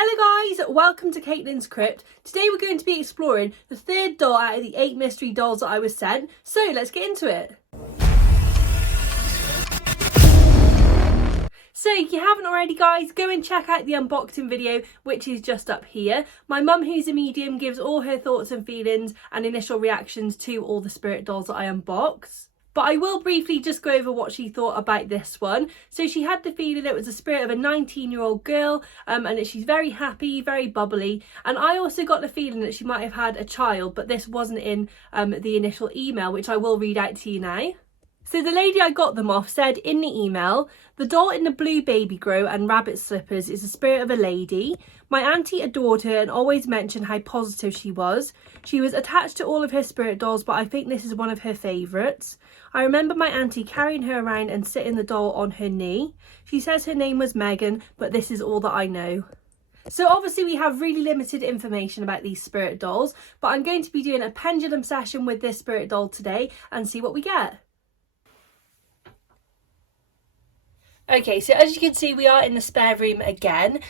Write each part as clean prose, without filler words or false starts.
Hello guys, welcome to Caitlin's Crypt. Today we're going to be exploring the third doll out of the 8 mystery dolls that I was sent. So let's get into it. So if you haven't already guys, go and check out the unboxing video, which is just up here. My mum, who's a medium, gives all her thoughts and feelings and initial reactions to all the spirit dolls that I unbox. But I will briefly just go over what she thought about this one. So she had the feeling it was the spirit of a 19-year-old girl and that she's very happy, very bubbly. And I also got the feeling that she might have had a child, but this wasn't in the initial email, which I will read out to you now. So the lady I got them off said in the email, the doll in the blue baby grow and rabbit slippers is the spirit of a lady. My auntie adored her and always mentioned how positive she was. She was attached to all of her spirit dolls, but I think this is one of her favourites. I remember my auntie carrying her around and sitting the doll on her knee. She says her name was Megan, but this is all that I know. So obviously we have really limited information about these spirit dolls, but I'm going to be doing a pendulum session with this spirit doll today and see what we get. Okay, so as you can see, we are in the spare room again.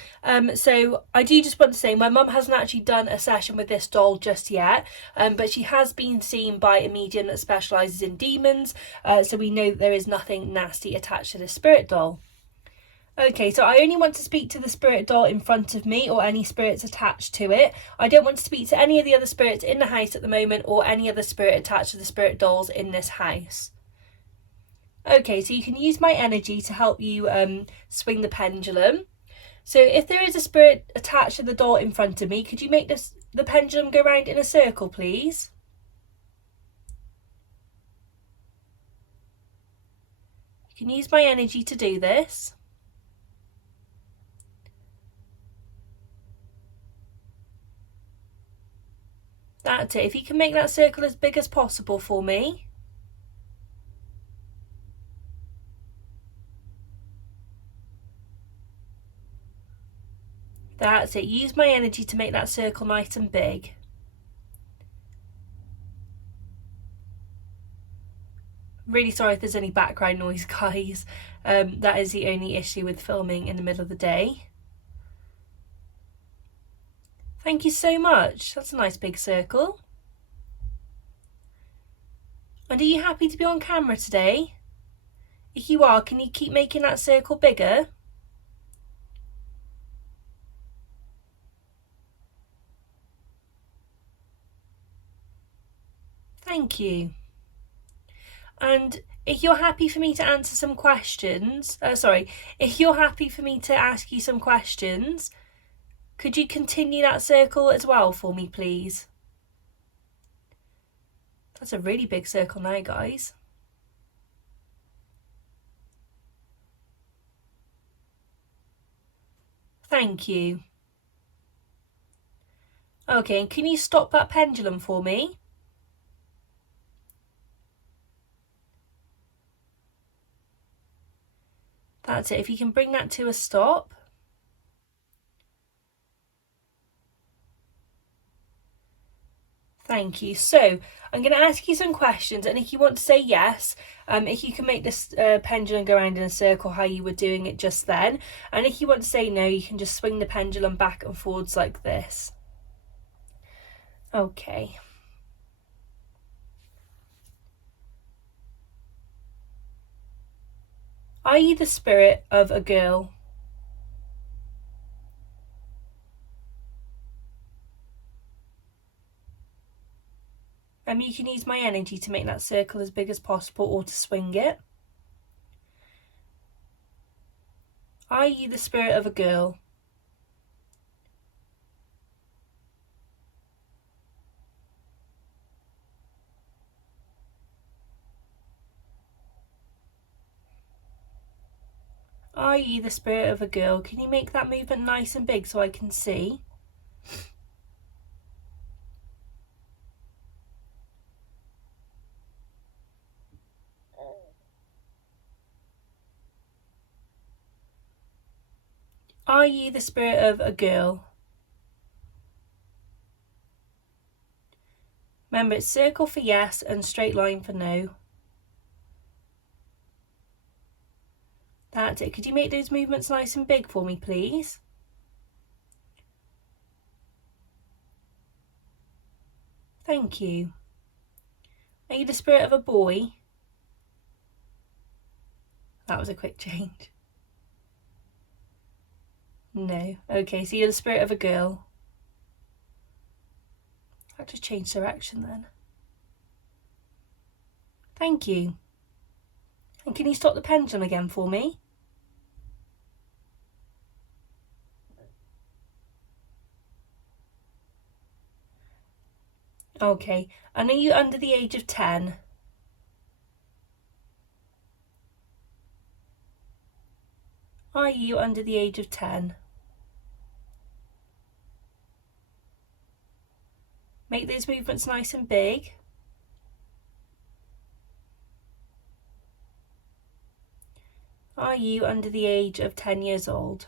So I do just want to say my mum hasn't actually done a session with this doll just yet, but she has been seen by a medium that specialises in demons, so we know that there is nothing nasty attached to the spirit doll. Okay, so I only want to speak to the spirit doll in front of me or any spirits attached to it. I don't want to speak to any of the other spirits in the house at the moment or any other spirit attached to the spirit dolls in this house. Okay, so you can use my energy to help you swing the pendulum. So if there is a spirit attached to the doll in front of me, could you make the pendulum go round in a circle, please? You can use my energy to do this. That's it. If you can make that circle as big as possible for me. That's it. Use my energy to make that circle nice and big. Really sorry if there's any background noise, guys. That is the only issue with filming in the middle of the day. Thank you so much. That's a nice big circle. And are you happy to be on camera today? If you are, can you keep making that circle bigger? Thank you. And if you're happy for me to answer some questions, if you're happy for me to ask you some questions, could you continue that circle as well for me, please? That's a really big circle now, guys. Thank you. Okay, and can you stop that pendulum for me? That's it. If you can bring that to a stop. Thank you. So I'm going to ask you some questions, and if you want to say yes, if you can make this pendulum go around in a circle how you were doing it just then, and if you want to say no, you can just swing the pendulum back and forwards like this. Okay. Are you the spirit of a girl? You can use my energy to make that circle as big as possible or to swing it. Are you the spirit of a girl? Are you the spirit of a girl? Can you make that movement nice and big so I can see? Are you the spirit of a girl? Remember, it's circle for yes and straight line for no. That's it. Could you make those movements nice and big for me, please? Thank you. Are you the spirit of a boy? That was a quick change. No. Okay, so you're the spirit of a girl. I just changed direction then. Thank you. And can you stop the pendulum again for me? Okay, and are you under the age of 10? Are you under the age of 10? Make those movements nice and big. Are you under the age of 10 years old?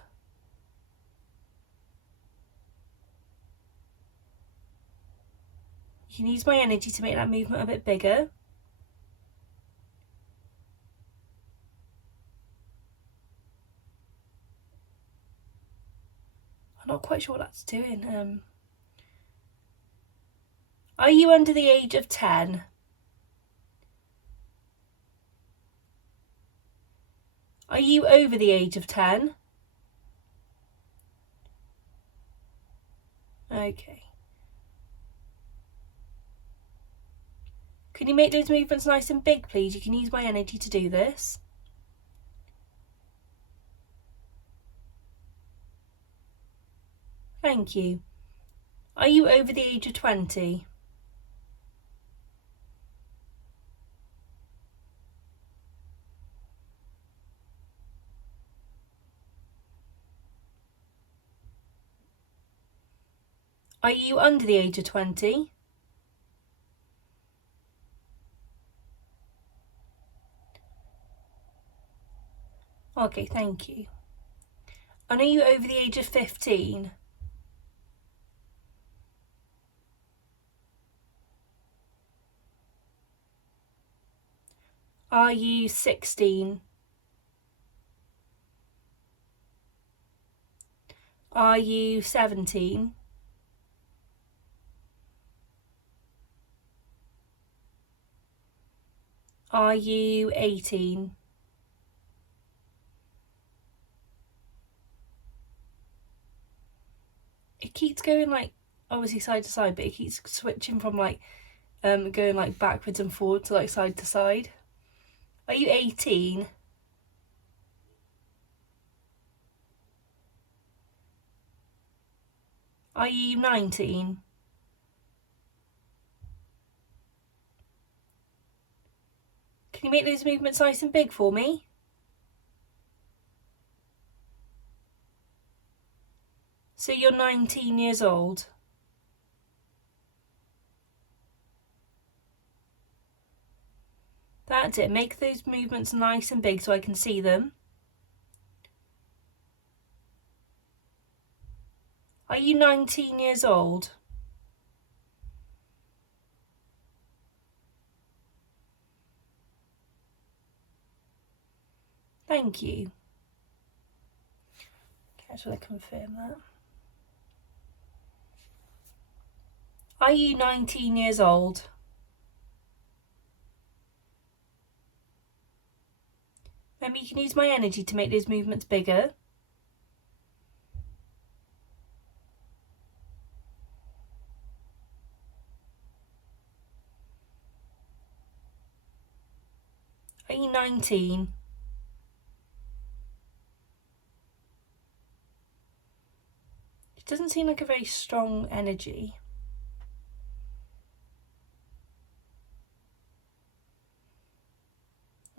You can use my energy to make that movement a bit bigger. I'm not quite sure what that's doing. Are you under the age of 10? Are you over the age of 10? Okay. Can you make those movements nice and big, please? You can use my energy to do this. Thank you. Are you over the age of 20? Are you under the age of 20? Okay, thank you. And are you over the age of 15? Are you 16? Are you 17? Are you 18? It keeps going like obviously side to side, but it keeps switching from like going like backwards and forward to like side to side. Are you 18? Are you 19? Can you make those movements nice and big for me? So you're 19 years old. That's it. Make those movements nice and big so I can see them. Are you 19 years old? Thank you. Okay, I just want to confirm that. Are you 19 years old? Remember, you can use my energy to make those movements bigger. Are you 19? It doesn't seem like a very strong energy.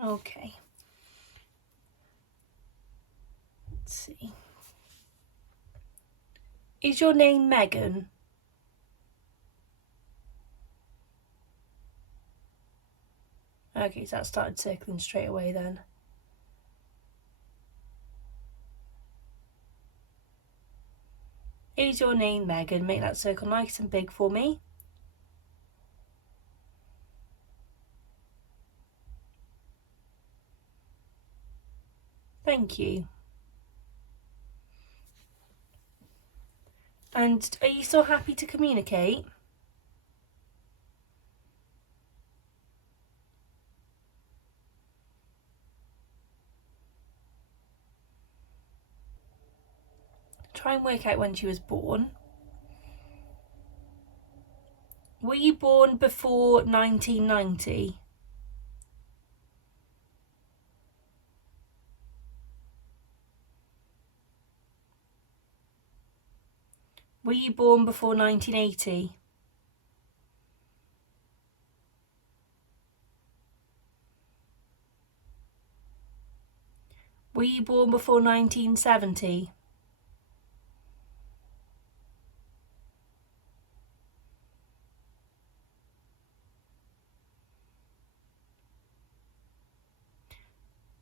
Okay. Let's see. Is your name Megan? Okay, so that started circling straight away then. Is your name Megan? Make that circle nice and big for me. Thank you. And are you still happy to communicate? Try and work out when she was born. Were you born before 1990? Were you born before 1980? Were you born before 1970?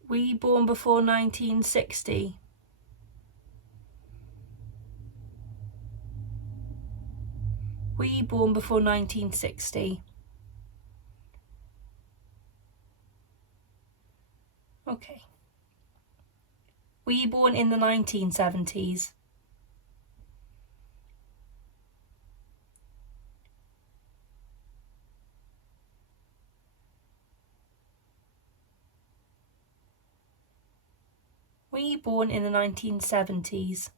Were you born before 1960? Were you born before 1960? Okay. Were you born in the 1970s? Were you born in the 1970s?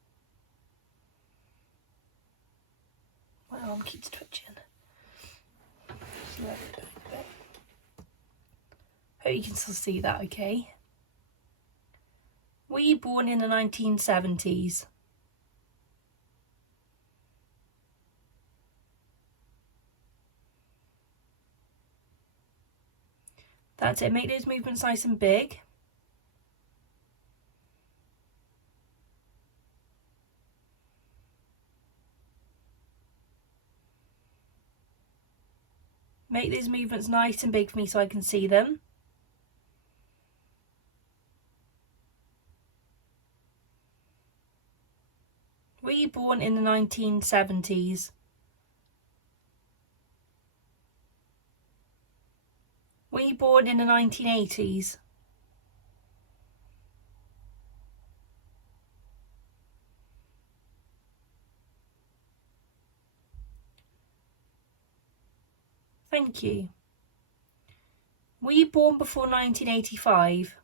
My arm keeps twitching. Hope you can still see that okay. Were you born in the 1970s? That's it, make those movements nice and big. Make those movements nice and big for me so I can see them. Were you born in the 1970s? Were you born in the 1980s? Thank you. Were you born before 1985?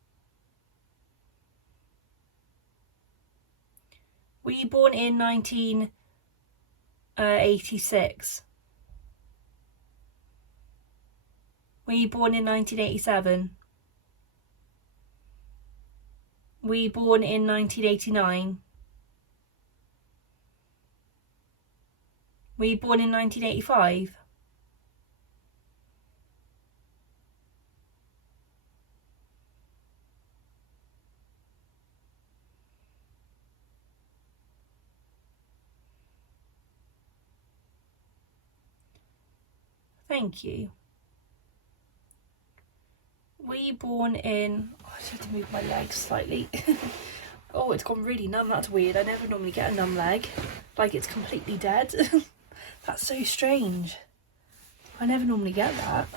Were you born in 1986? Were you born in 1987? Were you born in 1989? Were you born in 1985? Thank you. Were you born in... Oh, I just need to move my legs slightly. Oh, it's gone really numb. That's weird. I never normally get a numb leg. Like it's completely dead. That's so strange. I never normally get that.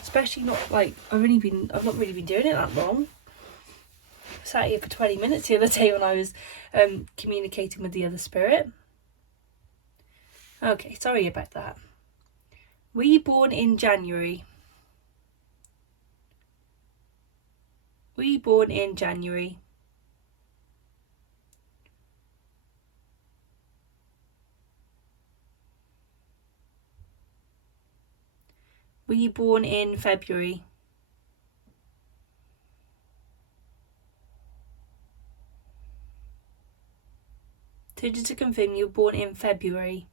Especially not like... I've not really been doing it that long. I sat here for 20 minutes the other day when I was communicating with the other spirit. Okay, sorry about that. Were you born in January? Were you born in January? Were you born in February? So just to confirm, you were born in February.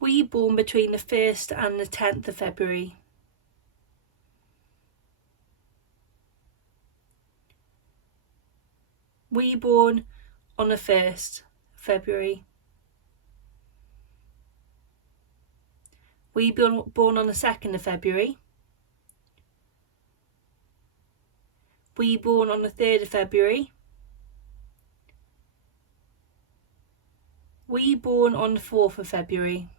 Were you born between the 1st and the 10th of February? Were you born on the 1st of February? Were you born on the 2nd of February? Were you born on the 3rd of February? Were you born on the 4th of February?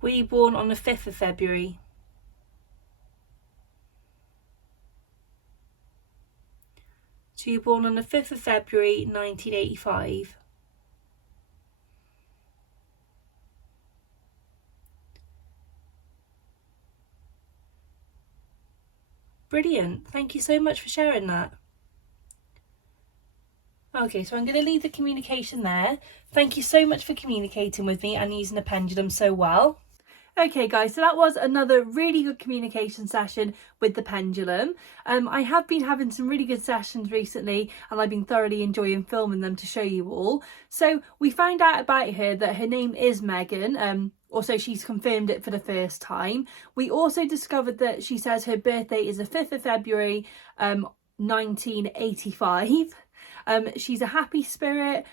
Were you born on the 5th of February? So you were born on the 5th of February 1985. Brilliant. Thank you so much for sharing that. Okay, so I'm going to leave the communication there. Thank you so much for communicating with me and using the pendulum so well. Okay guys, so that was another really good communication session with the pendulum. I have been having some really good sessions recently and I've been thoroughly enjoying filming them to show you all. So we found out about her that her name is Megan. Also, she's confirmed it for the first time. We also discovered that she says her birthday is the 5th of February, 1985. She's a happy spirit.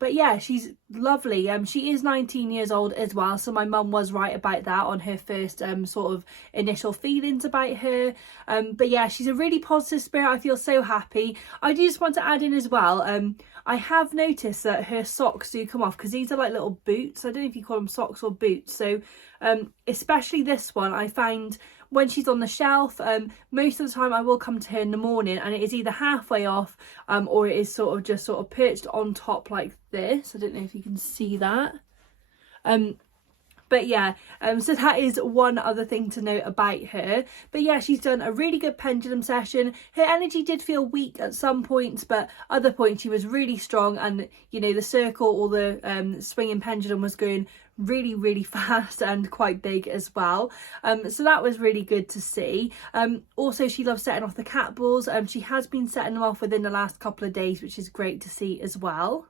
But yeah, she's lovely. She is 19 years old as well, so my mum was right about that on her first sort of initial feelings about her. But yeah, she's a really positive spirit. I feel so happy. I do just want to add in as well, I have noticed that her socks do come off because these are like little boots. I don't know if you call them socks or boots. So especially this one, I find when she's on the shelf, most of the time I will come to her in the morning and it is either halfway off or it is sort of perched on top like this. I don't know if you can see that. But yeah, so that is one other thing to note about her. But yeah, she's done a really good pendulum session. Her energy did feel weak at some points, but other points she was really strong, and you know, the circle or the swinging pendulum was going really fast and quite big as well. So that was really good to see. Also, she loves setting off the cat balls. She has been setting them off within the last couple of days, which is great to see as well.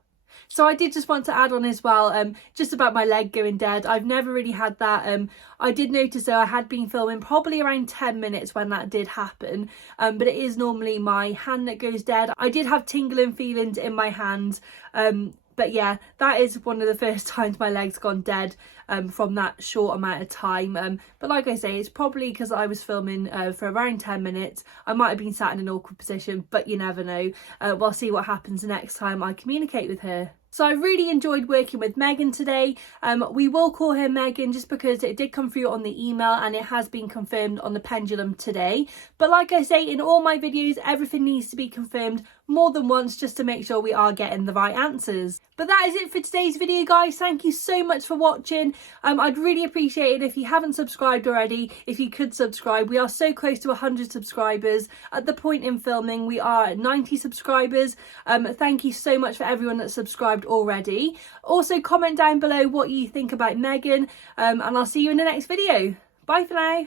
So I did just want to add on as well, just about my leg going dead. I've never really had that. I did notice though I had been filming probably around 10 minutes when that did happen. But it is normally my hand that goes dead. I did have tingling feelings in my hand. But yeah, that is one of the first times my leg's gone dead from that short amount of time. But like I say, it's probably because I was filming for around 10 minutes. I might have been sat in an awkward position, but you never know. We'll see what happens the next time I communicate with her. So I really enjoyed working with Megan today. We will call her Megan just because it did come through on the email and it has been confirmed on the pendulum today. But like I say, in all my videos, everything needs to be confirmed more than once just to make sure we are getting the right answers. But that is it for today's video, guys. Thank you so much for watching. I'd really appreciate it if you haven't subscribed already, if you could subscribe. We are so close to 100 subscribers. At the point in filming, we are at 90 subscribers. Thank you so much for everyone that's subscribed already. Also, comment down below what you think about Megan, and I'll see you in the next video. Bye for now.